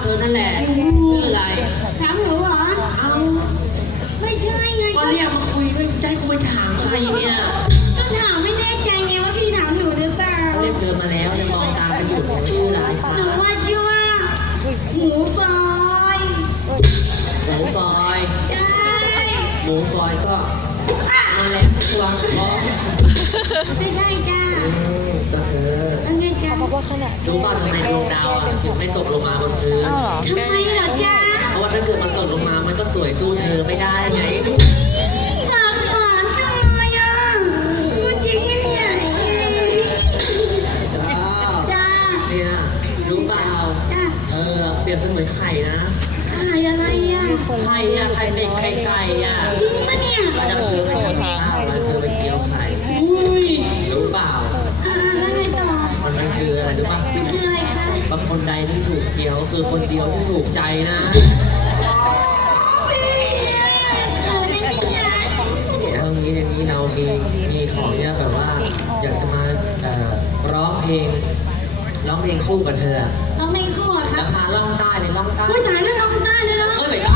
เธอนั่นแหละชื่ออะไร ถามหนูเหรอเอาไม่ใช่ไงก็เรียกมาคุยด้วยใจกูไปถามใครเนี่ยก็ถามไม่แน่ใจไงว่าพี่ถามหนูหรือเปล่าเรียกเธอมาแล้วมองตาไปอยู่ชื่ออะไรหนูว่าชื่อว่าหมูฟอยหมูฟอยใช่หมูฟอยก็มาแล้วตัวร้องไม่ได้จ้าก็เธอพราะว่าขนาดดูบอลทำไมดวงดาวถึงไม่ตกลงมาบนพื้นทำไมล่ะแกเพราะว่าถ้าเกิดมันตกลงมา มันก็สวยสู้เธอไม่ได้ไงเปรียบเสมือนไข่นะ ไข่อะไรอ่ะไข่อ่ะไข่เด็กไข่ไก่อ่ะจริงปะเนี่ยมันจะเป็นไข่ไก่มันจะเป็นเกี๊ยวไข่ียวคือคนเดียวที่ถูกใจนะเอางี้อย่างนี้เรามี มีของเนี่ยแบบว่า อยากจะมาอ่ร้องเพลง ร้องเพลงคู่กับเธอ ร้องเพลงคู่ครับพาร้องได้เลยร้องได้ไม่ได้เลยร้องใต้เลยร้องได้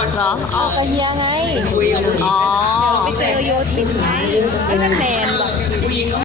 อดเหรอออกกระเยียงไง อ๋อไปเจอโยตินไง ไม่เป็นแฟน